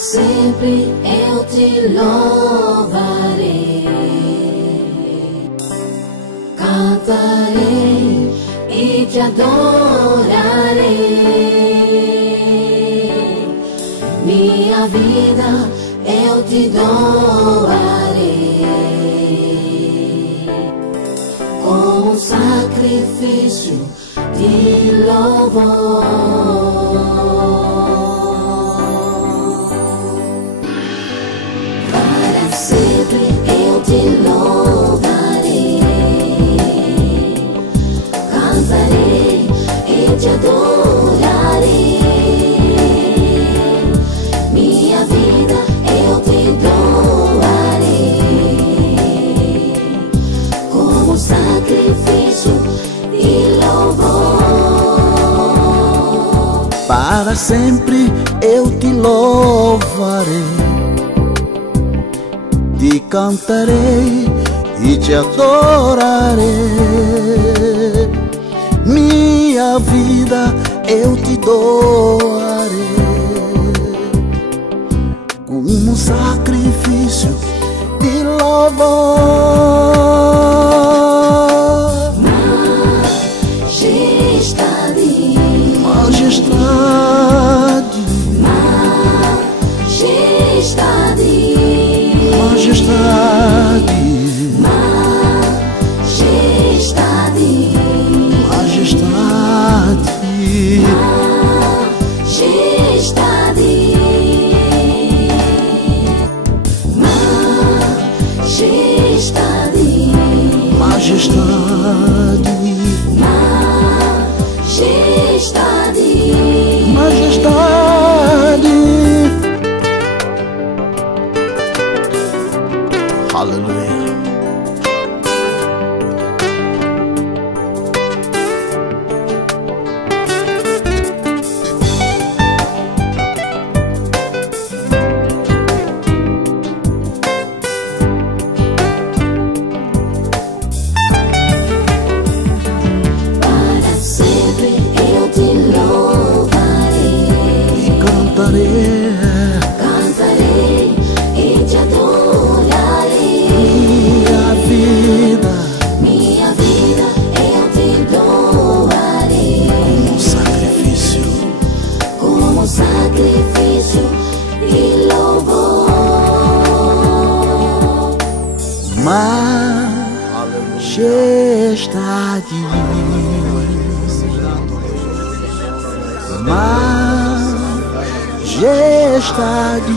sempre eu te louvarei, cantarei e te adorarei. Minha vida eu te doarei como sacrifício de louvor. Sempre eu te louvarei, cantarei e te adorarei. Minha vida eu te doarei como sacrifício de louvor. Para sempre eu te louvarei, te cantarei e te adorarei. Minha vida eu te doarei como sacrifício de louvor. Majestade, majestade, majestade, majestade, majestade, majestade, majestade, majestade, majestade, majestade, majestade. Aleluia. Para sempre eu te louvarei, Cantarei, cantarei e te adorarei. Minha vida eu te doarei como sacrifício de louvor. Majestade, majestade,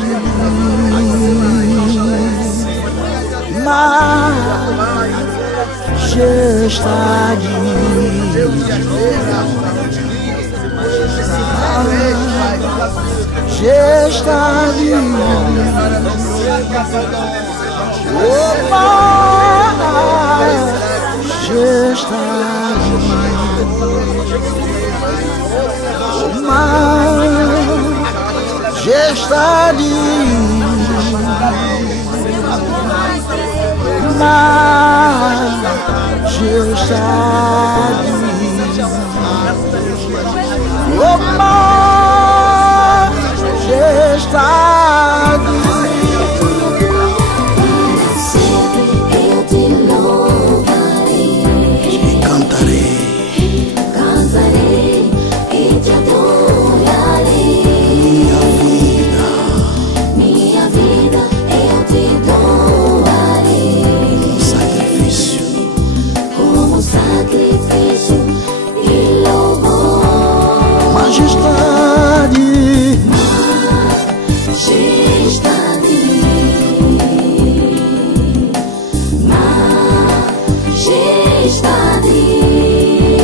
majestade, majestade, oh majestade, majestade, majestade, oh majestade. Sempre eu te louvarei, Te cantarei, cantarei e te adorarei. Minha vida eu te doarei como sacrifício de louvor. majestade, Majestade, majestade,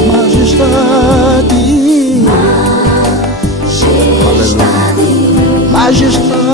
majestade, majestade, majestade.